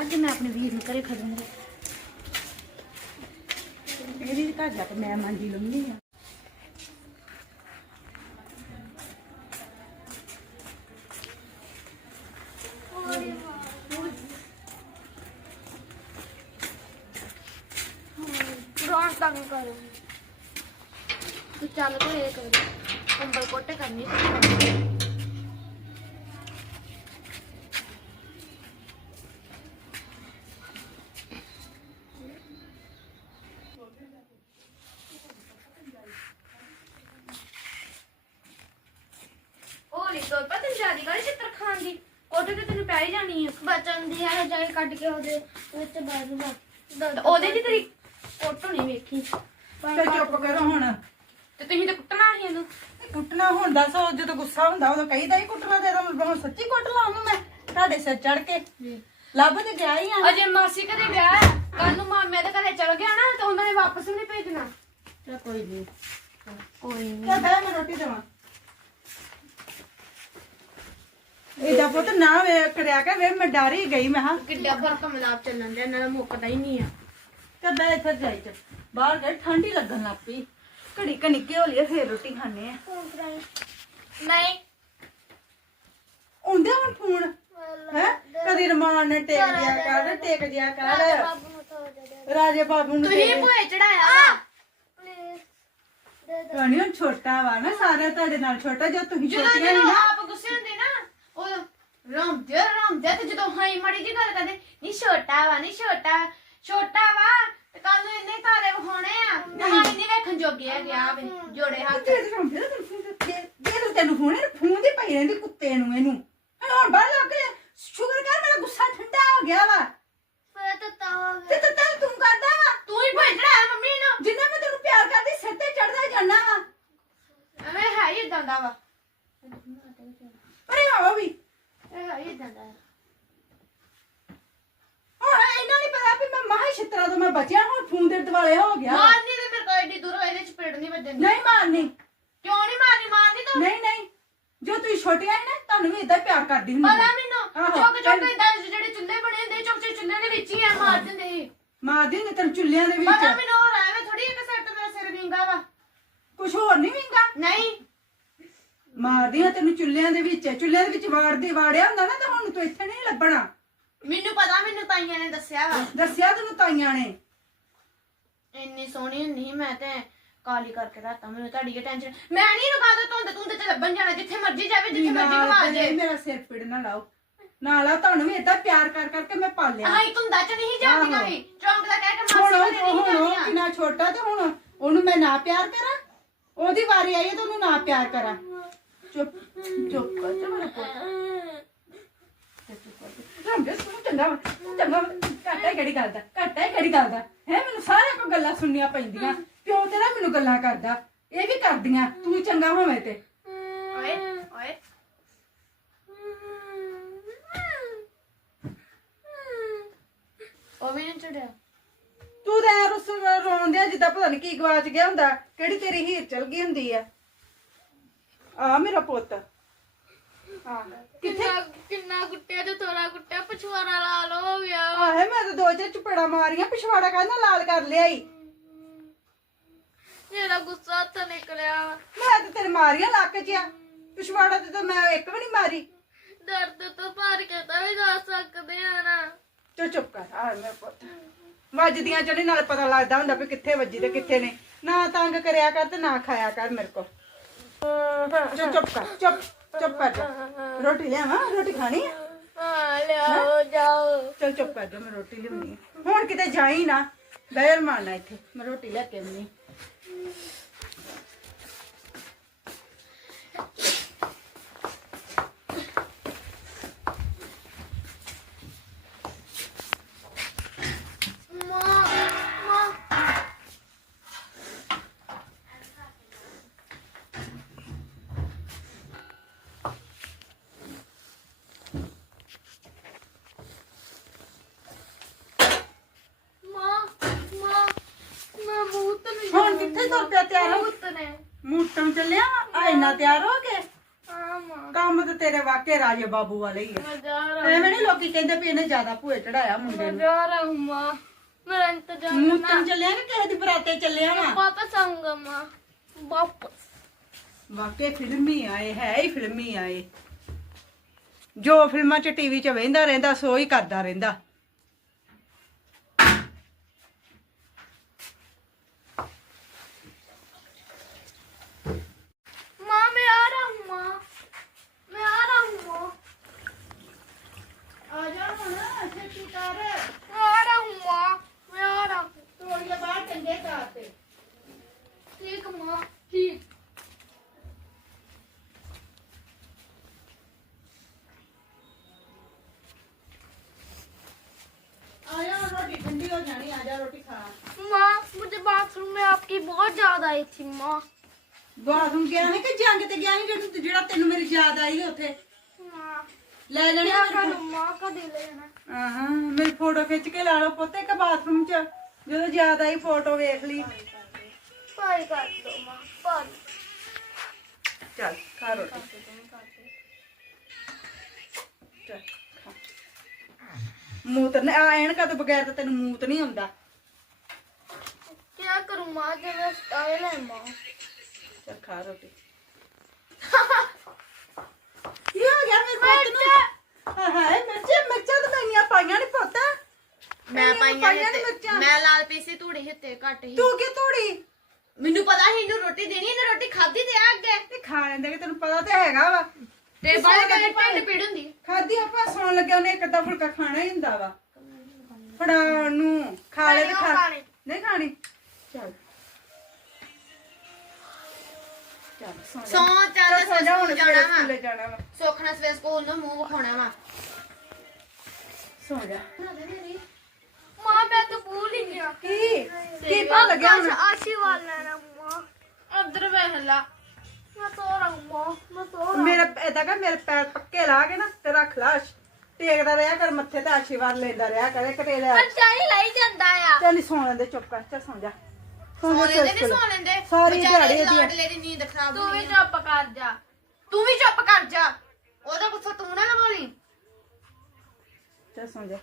ਅੱਜ ਮੈਂ ਆਪਣੇ ਵੀਰ ਨੂੰ ਘਰੇ ਖੜੂੰਗੀ। ਇਹਦੀ ਘਰ ਜਾ ਕੇ ਮੈਂ ਮੰਜੀ ਲੰਮੀ ਆ ਰੌਣ ਤੰਗ ਕਰੂੰ ਤੂੰ ਚੱਲ ਤੂੰ ਇਹ ਕਰ। ਕੋਟੇ ਨਹੀਂ ਤੋਰ ਪਤਨ ਜਾਦੀ ਗਾਲੀ ਚਿੱਤਰ ਖਾਣ ਦੀ? ਕੋਟੇ ਤੇ ਤੈਨੂੰ ਪੈ ਹੀ ਜਾਣੀ ਆ। ਬਚਨ ਦੀ ਹੈ ਜਾਈ ਕੱਢ ਕੇ ਉਹਦੇ ਵਿੱਚ ਬਾਜ਼ੂ ਦਾ ਤੇ ਉਹਦੇ ਚ ਤੇਰੀ ਫੋਟੋ ਨਹੀਂ ਵੇਖੀ। ਤੇ ਚੁੱਪ ਕਰੋ ਹੁਣ। ਤੇ ਤੁਸੀਂ ਤਾਂ ਕੁੱਟਣਾ ਸੀ ਇਹਨੂੰ ਕੁੱਟਣਾ ਹੁਣ ਦੱਸ ਉਹ ਜਦੋਂ ਗੁੱਸਾ ਹੁੰਦਾ ਉਦੋਂ ਕਹੀਦਾ ਹੀ ਕੁੱਟਣਾ ਤੇ ਤਾਂ ਹੁਣ ਸੱਚੀ ਕੁੱਟ ਲਾ ਉਹਨੂੰ ਮੈਂ ਤੁਹਾਡੇ ਸਿਰ ਚੜ ਕੇ। ਲੱਭ ਤੇ ਗਿਆ ਹੀ ਆ। ਅਜੇ ਮਾਸੀ ਕਦੇ ਗਿਆ? ਕੱਲ ਨੂੰ ਮਾਮੇ ਦੇ ਘਰੇ ਚਲ ਗਿਆ ਨਾ ਤਾਂ ਉਹਨਾਂ ਨੇ ਵਾਪਸ ਨਹੀਂ ਭੇਜਣਾ। ਚੱਲ ਕੋਈ ਨਹੀਂ ਕੋਈ ਚੱਲ ਬੈ ਮੈਂ ਰੋਟੀ ਦੇਵਾਂ। ਇਹਦਾ ਪੁੱਤ ਨਾ ਵੇ ਕਰਿਆ ਕਰ ਵੇ ਮੈਂ ਡਰ ਹੀ ਗਈ ਮੈਂ ਹਾਂ ਕਿੱਡਾ ਫ਼ਰਕ ਮਿਲਾਪ ਚੱਲਣ ਦੇ ਦਾ ਮੁੱਕਦਾ ਹੀ ਨਹੀਂ ਆ। ਬੈ ਇੱਥੇ ਜਾਈ ਚ ਬਾਹਰ ਗਏ ਠੰਡੀ ਲੱਗਣ ਲੱਗ ਪਈ। ਘੜੀ ਘਣੀ ਘਿਓ ਲਿਆ ਫੇਰ ਰੋਟੀ ਖਾਣੇ ਆ। ਨਹੀਂ। ਆਉਂਦੇ ਹੁਣ ਫੋਨ? ਹੈ? ਕਦੀ ਰਮਾਨ ਨੇ ਟੇਕ ਦਿਆ ਕਰ ਟੇਕ ਦਿਆ ਕਰ। ਰਾਜੇ ਬਾਬੂ ਨੂੰ ਤੁਸੀਂ ਟੇਕ- ਭੋਏ ਚੜਾਇਆ ਰਾਣੀ ਹੁਣ ਛੋਟਾ ਵਾ ਨਾ ਸਾਰੇ ਤੁਹਾਡੇ ਨਾਲ ਛੋਟਾ ਜਦ ਤੁਸੀਂ ਜਦੋਂ ਛੋਟੀਆਂ ਸੀ ਜਦੋਂ ਨਾ। ਆਪ ਗੁੱਸੇ ਹੁੰਦੇ ਰਾਮ ਦੇ ਰਾਮ ਦੇ ਤੇ ਜਦੋਂ ਹਾਈ ਮੜੀ ਜੀ ਗੱਲ ਕਰਦੇ ਨਹੀਂ ਛੋਟਾ ਵਾ ਨਹੀਂ ਛੋਟਾ ਛੋਟਾ ਵਾ ਤੇ ਕੱਲ ਨੂੰ ਇੰਨੇ ਤਾਰੇ ਵਿਖਾਉਣੇ ਆ ਨਹਾਈ ਨਹੀਂ। ਵੇਖਣ ਜੋਗੇ ਆ ਗਿਆ ਵੇ ਜੋੜੇ ਹੱਥ। ਤੇ ਤੇ ਰੋਂਦੇ ਤੈਨੂੰ ਫੋਨ ਤੇ ਦੇ ਤੂੰ ਤੈਨੂੰ ਫੋਨ ਇਹ ਫੋਨ ਦੀ ਪਈ ਰਹਿੰਦੀ ਕੁੱਤੇ ਨੂੰ ਇਹਨੂੰ। ਹੁਣ ਹੁਣ ਬਾਹਰ ਲੱਗ ਗਿਆ ਸ਼ੁਕਰ ਕਰ ਮੇਰਾ ਗੁੱਸਾ ਠੰਡਾ ਹੋ ਗਿਆ ਵਾ। ਫਿਰ ਤਾਂ ਤਾਂ ਹੋ ਤੇ ਗਿਆ ਤੂੰ ਤੈਨੂੰ ਤੂੰ ਕਰਦਾ ਵਾ। ਤੂੰ ਹੀ ਭੋਏ ਚੜਾਇਆ ਮੰਮੀ ਨੂੰ। ਜਿੰਨਾ ਮੈਂ ਤੈਨੂੰ ਪਿਆਰ ਕਰਦੀ ਸਿਰ ਤੇ ਚੜਦਾ ਜਾਣਾ ਵਾ। ਐਵੇਂ ਹੈ ਹੀ ਇਦਾਂ ਦਾ ਵਾ। ਇਹ ਹੈ। ਹੀ ਇਦਾਂ ਦਾ ਹੁਣ ਇਹਨਾਂ ਨਹੀਂ ਪਤਾ ਵੀ ਮੈਂ ਮਹਾ ਛਿੱਤਰਾ ਤੋਂ ਮੈਂ ਬਚਿਆ ਹੁਣ ਫੋਨ ਦੇ ਦਿਵਾਲੇ ਹੋ ਗਿਆ। ਵਾ। ਮਾਰਨੀ ਤੇ ਮੇਰੇ ਕੋਲ ਏਡੀ ਦੂਰੋਂ ਇਹਦੇ ਚ ਪੇੜ ਨਹੀਂ ਵੱਜਣ ਨਹੀਂ ਮਾਰਨੀ। ਕਿਉਂ ਨਹੀਂ ਮਾਰਨੀ? ਮਾਰਨੀ ਤਾਂ ਨਹੀਂ ਨਹੀਂ। ਜੋ ਤੁਸੀਂ ਛੋਟੀਆਂ ਸੀ ਨਾ ਤੁਹਾਨੂੰ ਵੀ ਇਦਾਂ ਪਿਆਰ ਕਰਦੀ ਹੁੰਦੀ ਪਤਾ ਸੀ। ਮੈਨੂੰ? ਆਹੋ, ਚੁੱਕ ਚੁੱਕ ਚੱਲ। ਇਦਾਂ ਜਿਹੜੇ ਚੁੱਲ੍ਹੇ ਬਣੇ ਹੁੰਦੇ ਚੁੱਕ ਚੁੱਕ ਚੁੱਲ੍ਹੇ ਦੇ ਵਿੱਚ ਹੀ ਐ ਮਾਰ ਦਿੰਦੇ ਸੀ। ਮਾਰਦੀ ਨਹੀਂ ਤੈਨੂੰ ਚੁੱਲ੍ਹਿਆਂ ਦੇ ਪਤਾ ਵਿੱਚ ਮੈਨੂੰ ਹੋਰ ਐਵੇਂ ਥੋੜੀ ਇੱਕ ਸੈੱਟ ਮੇਰਾ ਸਿਰ ਵਿੰਗਾ ਵਾ। ਕੁਝ ਹੋਰ ਨਹੀਂ ਵਿੰਗਾ? ਨਹੀਂ। ਮਾਰਦੀਆਂ ਤੈਨੂੰ ਚੁੱਲ੍ਹਿਆਂ ਦੇ ਵਿੱਚ। ਚੁੱਲ੍ਹਿਆਂ ਦੇ ਵਿੱਚ ਵਾੜਦੇ ਵਾੜਿਆ ਹੁੰਦਾ ਨਾ ਤਾਂ। ਤੂੰ ਇੱਥੇ ਨਹੀਂ ਲੱਭਣਾ। ਮੈਨੂੰ ਪਤਾ ਮੈਨੂੰ ਤਾਈਆਂ ਨੇ ਦੱਸਿਆ ਵਾ। ਦੱਸਿਆ ਤੈਨੂੰ ਤਾਈਆਂ ਨੇ? ਇੰਨੀ ਸੋਹਣੀ ਨਹੀਂ ਮੈਂ ਤੇ ਕਾਲੀ ਕਰਕੇ ਰਾਤਾਂ ਮੈਨੂੰ ਤੁਹਾਡੀ ਇਹ ਟੈਨਸ਼ਨ ਮੈਂ ਨਹੀਂ ਰੁਕਾ ਦੋ ਧੁੰਦ ਧੁੰਦ ਤੇ ਲੱਭਣ ਜਾਣਾ ਜਿੱਥੇ ਮਰਜ਼ੀ ਜਾਵੇ ਜਿੱਥੇ ਮਰਜ਼ੀ ਨਾਲ ਘਵਾ ਤੇ ਮੇਰਾ ਸਿਰ ਪੀੜ ਨਾ ਲਾਓ। ਨਾ ਲਾ ਤੁਹਾਨੂੰ ਵੀ ਏਦਾਂ ਪਿਆਰ ਕਰ ਕਰਕੇ ਮੈਂ ਪਾਲਿਆ। ਹਾਂ ਧੁੰਦਾ ਚ ਨਹੀਂ ਜਾਂਦੀਆਂ ਆਹੋ। ਵੀ ਚੌਂਕ ਦਾ ਕਹਿ ਕੇ ਹੁਣ ਮਾਸੀ ਉਹ ਨਹੀਂ ਹੁਣ ਉਹ ਜਾਂਦੀਆਂ। ਕਿੰਨਾ ਛੋਟਾ ਤੇ ਹੁਣ ਉਹਨੂੰ ਮੈਂ ਨਾ ਪਿਆਰ ਕਰਾਂ? ਉਹਦੀ ਵਾਰੀ ਆਈ ਹੈ ਤੇ ਉਹਨੂੰ ਨਾ ਪਿਆਰ ਕਰਾਂ। ਚੁੱਪ ਚੁੱਪ ਕਰ ਤੂੰ ਚੰਗਾ ਵਾ, ਚੰਗਾ ਵਾ। ਘਾਟਾ ਹੀ ਕਿਹੜੀ ਗੱਲ ਦਾ? ਘਾਟਾ ਹੀ ਕਿਹੜੀ ਗੱਲ ਦਾ? ਹੈ ਮੈਨੂੰ ਸਾਰਿਆਂ ਕੋ ਗੱਲਾਂ ਸੁਣਨੀਆਂ ਪੈਂਦੀਆਂ। ਪਿਓ ਤੇਰਾ ਮੈਨੂੰ ਗੱਲਾਂ ਕਰਦਾ। ਇਹ ਵੀ ਕਰਦੀਆਂ। ਤੂੰ ਚੰਗਾ ਹੋਵੇਂ ਤੇ। ਓਏ ਓਏ। ਉਹ ਵੀ ਨਹੀਂ ਚੜਿਆ। ਤੂੰ ਤਾਂ ਐ ਰੁੱਸ ਰੋਂਦਿਆ ਜਿੱਦਾਂ ਪਤਾ ਨਹੀਂ ਕੀ ਗਵਾਚ ਗਿਆ ਹੁੰਦਾ। ਕਿਹੜੀ ਤੇਰੀ ਹੀਰ ਚਲ ਗਈ ਹੁੰਦੀ ਆ? ਆ ਮੇਰਾ ਪੁੱਤ। ਆ ਕਿੱਥੇ? ਕਿੰਨਾ ਕਿੰਨਾ ਗੁੱਟਿਆ ਤੇ ਥੋੜਾ ਗੁੱਟਿਆ ਪਛਵਾੜਾ ਲਾਲ ਹੋ ਗਿਆ। ਆਹੇ ਮੈਂ ਤਾਂ ਦੋ ਚਾਰ ਚਪੜਾ ਮਾਰੀਆਂ ਪਿਛਵਾੜਾ ਕਹਿੰਦਾ ਲਾਲ ਕਰ ਲਿਆਈ। ਮੇਰਾ ਗੁੱਸਾ ਹੱਥ ਨਿਕਲਿਆ। ਮੈਂ ਤਾਂ ਤੇਰੇ ਮਾਰੀਆਂ ਲੱਕ 'ਚ ਆ। ਪਿਛਵਾੜਾ ਤੇ ਤਾਂ ਮੈਂ ਇੱਕ ਵੀ ਨਹੀਂ ਮਾਰੀ। ਦਰਦ ਤੋਂ ਭਰ ਕੇ ਤਾਂ ਵੀ ਜਾ ਸਕਦੇ ਆ ਨਾ। ਚੁੱਪ ਚੁੱਪ ਕਰ। ਆ ਮੇਰਾ ਪੁੱਤ। ਵੱਜਦੀਆਂ ਚੜੀ ਨਾਲ ਪਤਾ ਲੱਗਦਾ ਹੁੰਦਾ ਵੀ ਕਿੱਥੇ ਵੱਜੀ ਤੇ ਕਿੱਥੇ ਨਹੀਂ। ਨਾ ਤੰਗ ਕਰਿਆ ਕਰ ਤੇ ਨਾ ਖਾਇਆ ਕਰ ਮੇਰੇ ਕੋਲ। ਚੁੱਪ ਚੁੱਪ ਕਰ ਚੁੱਪ। ਚੁੱਪ ਕਰ ਜਾ। ਰੋਟੀ ਲਿਆਵਾਂ? ਰੋਟੀ ਖਾਣੀ ਆ? ਹਾਂ ਲਿਆਓ ਜਾਓ। ਚਲ ਚੁੱਪ ਕਰ ਜਾ ਮੈਂ ਰੋਟੀ ਲਿਆਉਣੀ ਆ। ਹੁਣ ਕਿਤੇ ਜਾਈ ਨਾ ਬੈਰ ਮਾਰਨਾ ਇੱਥੇ। ਮੈਂ ਰੋਟੀ ਲੈ ਕੇ ਆਉਣੀ ਮਾਂ ਮਾਂ ਮਾਂ ਮਾਂ ਮੈਂ ਬਹੁਤ ਨਹੀਂ ਹੁਣ ਕਿੱਥੇ ਤੁਰ ਪਿਆ ਤਿਆਰ ਹੋ ਬਹੁਤ ਨੇ ਮੂਟਮ ਚੱਲਿਆ ਆ ਇੰਨਾ ਤਿਆਰ ਹੋ ਕੇ ਹਾਂ ਮਾਂ ਕੰਮ ਤੇ ਤੇਰੇ ਵਾਕੇ ਰਾਜੇ ਬਾਬੂ ਵਾਲੇ ਹੀ ਆ मैं जा रहा ਐਵੇਂ ਨਹੀਂ ਲੋਕੀ ਕਹਿੰਦੇ ਵੀ ਇਹਨੇ ਜ਼ਿਆਦਾ ਭੂਏ ਚੜਾਇਆ ਮੁੰਡੇ मैं ਨੂੰ जा रहा हूँ माँ मेरा इंतजार ਮੂੰਹ ਤਾਂ ਚੱਲਿਆ ਕਿ ਕਿਸੇ ਦੀ ਬਰਾਤੇ ਚੱਲਿਆ ਵਾ वापस आऊंगा माँ वापस ਵਾਕੇ ਫਿਲਮੀ ਆਏ ਹੈ ਹੀ ਫਿਲਮੀ ਆਏ ਜੋ ਫਿਲਮਾਂ 'ਚ ਟੀਵੀ 'ਚ ਵੇਂਦਾ ਰਹਿੰਦਾ ਸੋ ਹੀ ਕਰਦਾ ਰਹਿੰਦਾ ਹੋ ਜਾਣੀ ਆ ਜਾ ਰੋਟੀ ਖਾ माँ मुझे बाथरूम में आपकी बहुत याद आई थी माँ ਬਾਥਰੂਮ ਗਿਆ ਨਹੀਂ ਕਿ ਜੰਗ ਤੇ ਗਿਆ ਨਹੀਂ ਜਿਹੜਾ ਤੈਨੂੰ ਮੇਰੀ ਯਾਦ ਆਈ ਉੱਥੇ माँ ਲੈ ਲੈਣੀ क्या ਮੇਰੇ ਕੋਲ। करूँ माँ का दिल लेना ਆਹਾਂ ਮੇਰੀ ਫੋਟੋ ਖਿੱਚ ਕੇ ਲਾ ਲਓ ਪੁੱਤੇ ਕਿ ਬਾਥਰੂਮ 'ਚ ਜਦੋਂ ਯਾਦ ਆਈ ਫੋਟੋ ਵੇਖ ਲਈ पाई कर दो माँ पाई ਚੱਲ ਖਾ ਰੋਟੀ ਚੱਲ ਖਾ ਮੂਤ ਨੇ ਆ ਐਨਕਾ ਤੋਂ ਬਗੈਰ ਤਾਂ ਤੈਨੂੰ ਮੂਤ ਨਹੀਂ ਆਉਂਦਾ। ਕੀ ਕਰੂੰ ਮਾਂ ਜਿਵੇਂ ਸਟਾਈਲ ਹੈ ਮਾਂ। ਚੱਲ ਖਾ ਰੋਟੀ। ਕੀ ਹੋ ਗਿਆ ਮੇਰੇ ਪੁੱਤ ਨੂੰ? ਹਾਏ ਮਿਰਚਾਂ ਮਿਰਚਾਂ ਤਾਂ ਮੈਂਆਂ ਪਾਈਆਂ ਨਹੀਂ ਪੁੱਤ। ਮੈਂ ਪਾਈਆਂ ਨੇ ਮਿਰਚਾਂ। ਮੈਂ ਲਾਲ ਪੀਸੀ ਧੂੜੀ ਹਿੱਤੇ ਘੱਟ ਹੀ। ਤੂੰ ਕੀ ਧੂੜੀ? ਮੈਨੂੰ ਪਤਾ ਸੀ ਇਹਨੂੰ ਰੋਟੀ ਦੇਣੀ ਇਹਨੇ ਰੋਟੀ ਖਾਧੀ ਤੇ ਆ ਅੱਗੇ। ਤੇ ਖਾ ਲੈਂਦੇ ਕਿ ਤੈਨੂੰ ਪਤਾ ਤਾਂ ਹੈਗਾ ਵਾ। ਤੇ ਬਾਹਰ ਕਹਿੰਦੇ ਢਿੱਡ ਪੀੜ ਹੁੰਦੀ। ਖਾਦੀ ਆਪਾਂ ਸੌਣ ਲੱਗਿਆ ਉਹਨੇ ਇੱਕ ਅੱਧਾ ਫੁਲਕਾ ਖਾਣਾ ਹੀ ਹੁੰਦਾ ਵਾ। ਫੜਾ ਉਹਨੂੰ ਖਾ ਲੈ ਖਾ। ਨਹੀਂ ਖਾਣੀ? ਚੱਲ। ਚੱਲ ਸੌਂ ਸੋ ਸਕੂਲ ਸਵੇਰੇ ਜਾਣਾ ਵਾ। ਸਵੇਰ ਸਕੂਲ ਨੂੰ ਮੂੰਹ ਵਿਖਾਉਣਾ ਵਾ। ਸੋ ਜਾ। ਮਾਂ ਮੈਂ ਤਾਂ ਭੂਲ ਹੀ ਗਿਆ ਕੀ? ਕੀ ਪਾ ਲੱਗਿਆ ਹੁਣ? ਆਸ਼ੀਰਵਾਦ ਲੈਣਾ ਮਾਂ। ਅੰਦਰ ਵੇਖ ਮੱਥੇ ਤੇ ਆਸ਼ੀਰਵਾਦ ਲੈਂਦਾ ਰਿਹਾ ਕਦੇ ਕਟੇਲਾ ਪਰ ਚਾਹੀ ਲਈ ਜਾਂਦਾ ਆ। ਤੇ ਨਹੀਂ ਸੌਣ ਦੇ ਚੁੱਪ ਕਰ ਤੇ ਸੌਂ ਜਾ। ਸੌਂ ਜਾ ਤੇ ਸੌਂ ਲੈਂਦੇ। ਸਾਰੀ ਦਿਹਾੜੀ ਦੀ ਨੀਂਦ ਖਰਾਬ ਤੂੰ ਵੀ ਚੁੱਪ ਕਰ ਜਾ। ਤੂੰ ਵੀ ਚੁੱਪ ਕਰ ਜਾ। ਉਹਦਾ ਗੁੱਸਾ ਤੂੰ ਨਾ ਲਵਾਲੀ ਤੇ ਸੌਂ ਜਾ।